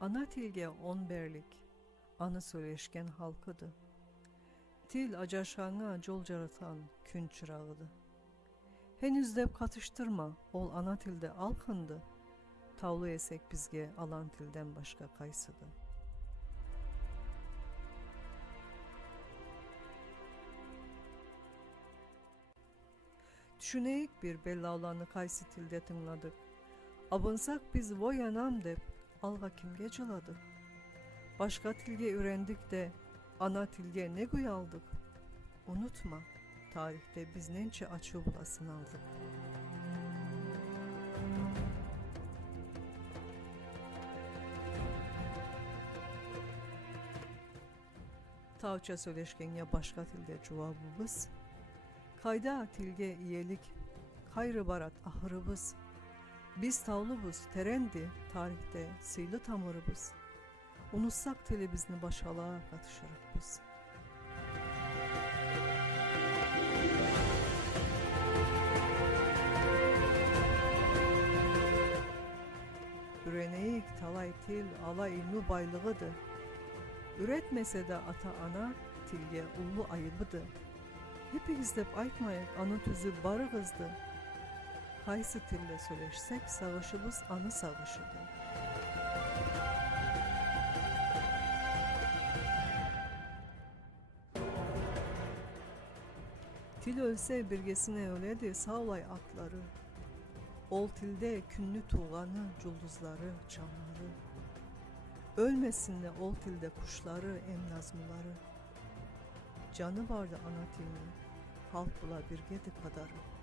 Ana tilge on berlik, anı söyleşken halkıdı. Til acaşağına col caratan kün çırağıdı. Henüz dep katıştırma, ol ana tilde alkındı. Tavlu esek bizge alan tilden başka kaysıdı. Düşüneyik bir bellavlanı kaysı tilde tınladık. Abınsak biz voyanam dep alga kimge cıladık. Başka tilge ürendik de ana tilge ne güyaldık. Unutma, tarihte biz nence açı bulasın aldık. Tavça söyleşken ya başka tilde cevabımız, kayda tilge iyelik, kayrı barat ahırımız, biz tavlubuz terendi tarihte sıylı tamırımız, unutsak tili bizni başalığa katışırık biz. Üreneyik talay til ala ilmi baylığıdı. Üretmese de ata ana tilge ulu ayıbıdı. Hepimiz de aytmayık anı tüzü barığızdı. Kaysı tille söyleşsek sağışımız anı sağışıdı. Til ölse birgesine öledi sağlay atları. Ol tilde künlü tuğanı, culduzları, çamları. Ölmesinle ol tilde kuşları, emnazmuları. Canı vardı ana tilinin, halk bula birgedi kadarı.